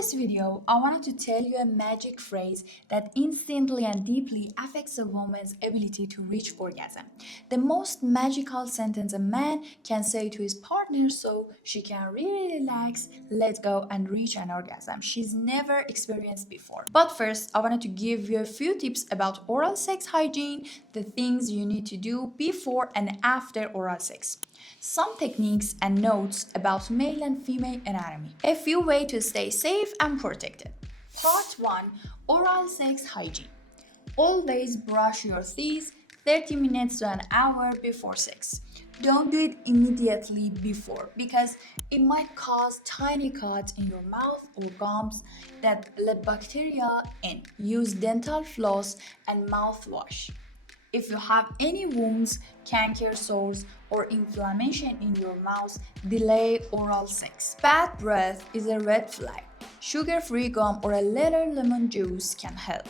this video, I wanted to tell you a magic phrase that instantly and deeply affects a woman's ability to reach orgasm. The most magical sentence a man can say to his partner so she can really relax, let go, and reach an orgasm she's never experienced before. But first, I wanted to give you a few tips about oral sex hygiene, the things you need to do before and after oral sex. Some techniques and notes about male and female anatomy. A few ways to stay safe and protected. Part 1. Oral sex hygiene. Always brush your teeth 30 minutes to an hour before sex. Don't do it immediately before because it might cause tiny cuts in your mouth or gums that let bacteria in. Use dental floss and mouthwash. If you have any wounds, canker, sores, or inflammation in your mouth, delay oral sex. Bad breath is a red flag. Sugar-free gum or a little lemon juice can help.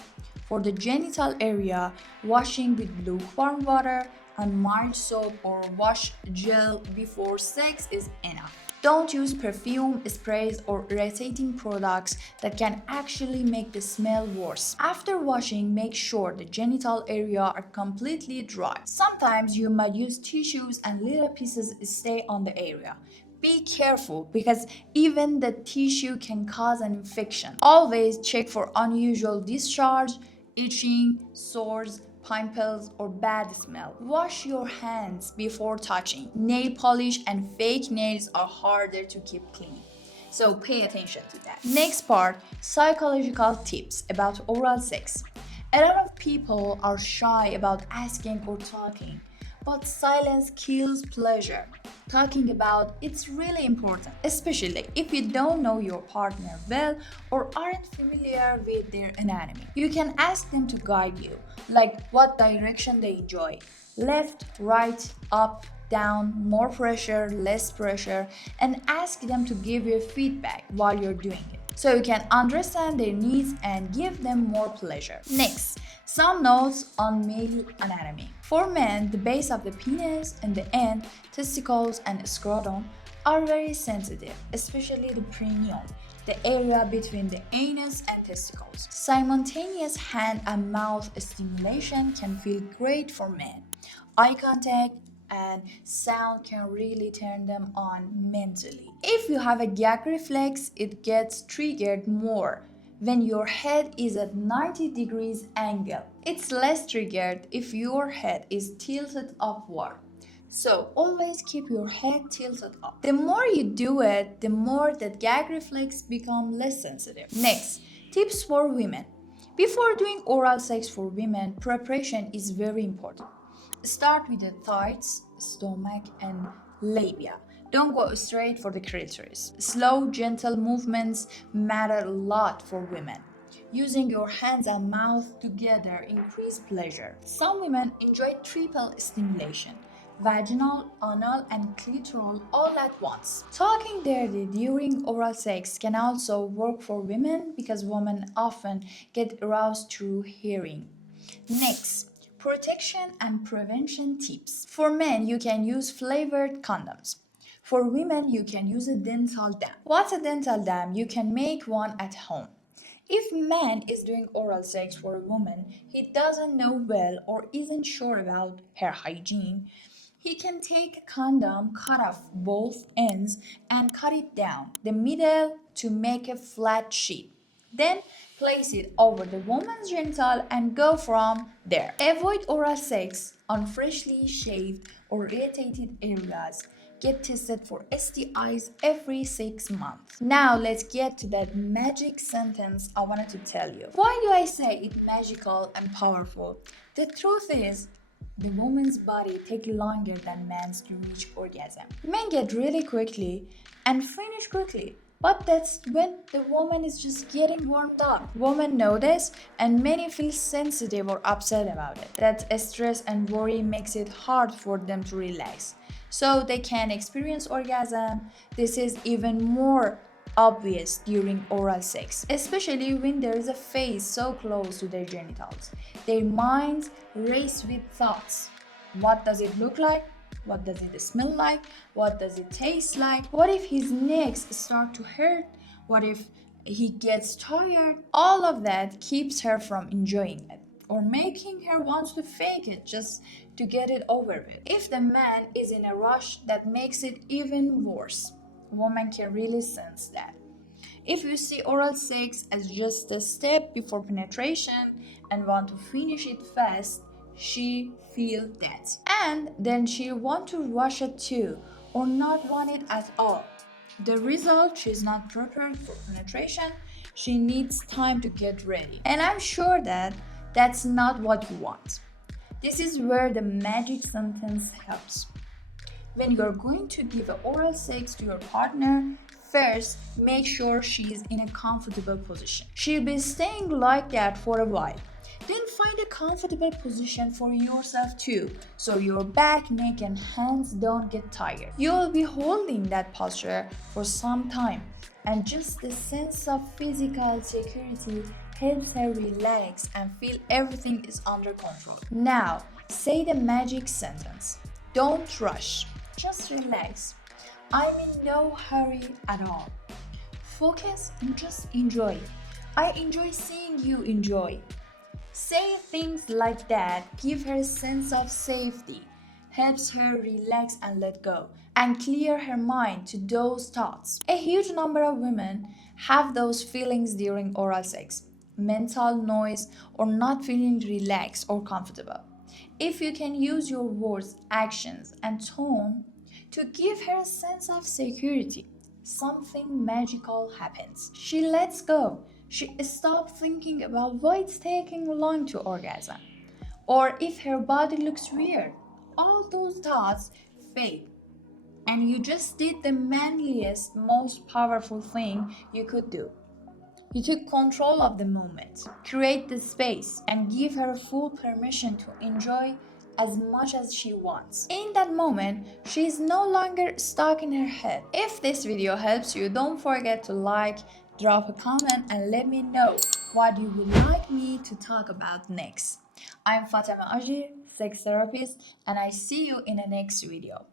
For the genital area, washing with lukewarm water and mild soap or wash gel before sex is enough. Don't use perfume, sprays, or irritating products that can actually make the smell worse. After washing, make sure the genital area are completely dry. Sometimes you might use tissues and little pieces stay on the area. Be careful because even the tissue can cause an infection. Always check for unusual discharge, itching, sores, pimples, or bad smell. Wash your hands before touching. Nail polish and fake nails are harder to keep clean, so pay attention to that. Next part, psychological tips about oral sex. A lot of people are shy about asking or talking, but silence kills pleasure. Talking about it's really important, especially if you don't know your partner well or aren't familiar with their anatomy. You can ask them to guide you, like what direction they enjoy: left, right, up, down, more pressure, less pressure, and ask them to give you feedback while you're doing it, so you can understand their needs and give them more pleasure. Next, some notes on male anatomy. For men, the base of the penis and the end, testicles, and scrotum are very sensitive, especially the perineum, the area between the anus and testicles. Simultaneous hand and mouth stimulation can feel great for men. Eye contact and sound can really turn them on mentally. If you have a gag reflex, it gets triggered more when your head is at 90 degrees angle. It's less triggered if your head is tilted upward. So always keep your head tilted up. The more you do it, the more that gag reflex become less sensitive. Next, tips for women. Before doing oral sex for women, preparation is very important. Start with the thighs, stomach, and labia. Don't go straight for the clitoris. Slow, gentle movements matter a lot for women. Using your hands and mouth together increase pleasure. Some women enjoy triple stimulation: vaginal, anal, and clitoral all at once. Talking dirty during oral sex can also work for women because women often get aroused through hearing. Next, protection and prevention tips. For men, you can use flavored condoms. For women, you can use a dental dam. What's a dental dam? You can make one at home. If a man is doing oral sex for a woman he doesn't know well or isn't sure about her hygiene, he can take a condom, cut off both ends, and cut it down the middle to make a flat sheet. Then place it over the woman's genital and go from there. Avoid oral sex on freshly shaved or irritated areas. Get tested for STIs every 6 months. Now let's get to that magic sentence I wanted to tell you. Why do I say it magical and powerful? The truth is, the woman's body takes longer than man's to reach orgasm. Men get really quickly and finish quickly, but that's when the woman is just getting warmed up. Women know this, and many feel sensitive or upset about it. That stress and worry makes it hard for them to relax, so they can experience orgasm. This is even more obvious during oral sex, especially when there is a face so close to their genitals. Their minds race with thoughts. What does it look like? What does it smell like? What does it taste like? What if his necks start to hurt? What if he gets tired, all of that keeps her from enjoying it or making her want to fake it just to get it over with. If the man is in a rush, that makes it even worse. Women can really sense that. If you see oral sex as just a step before penetration and want to finish it fast, she feel that. And then she want to rush it too or not want it at all. The result, she's not prepared for penetration. She needs time to get ready. And I'm sure that that's not what you want. This is where the magic sentence helps. When you're going to give oral sex to your partner, first make sure she's in a comfortable position. She'll be staying like that for a while. Then find a comfortable position for yourself too, so your back, neck, and hands don't get tired. You'll be holding that posture for some time, and just the sense of physical security helps her relax and feel everything is under control. Now, say the magic sentence. Don't rush, just relax. I'm in no hurry at all. Focus and just enjoy. I enjoy seeing you enjoy. Say things like that give her a sense of safety, helps her relax and let go, and clear her mind to those thoughts. A huge number of women have those feelings during oral sex, mental noise, or not feeling relaxed or comfortable. If you can use your words, actions, and tone to give her a sense of security, something magical happens. She lets go. She stops thinking about why it's taking long to orgasm, or if her body looks weird. All those thoughts fade, and you just did the manliest, most powerful thing you could do. You took control of the moment, create the space, and give her full permission to enjoy as much as she wants. In that moment, she is no longer stuck in her head. If this video helps you, don't forget to like, drop a comment, and let me know what you would like me to talk about next. I'm Fatemeh Azhir, sex therapist, and I see you in the next video.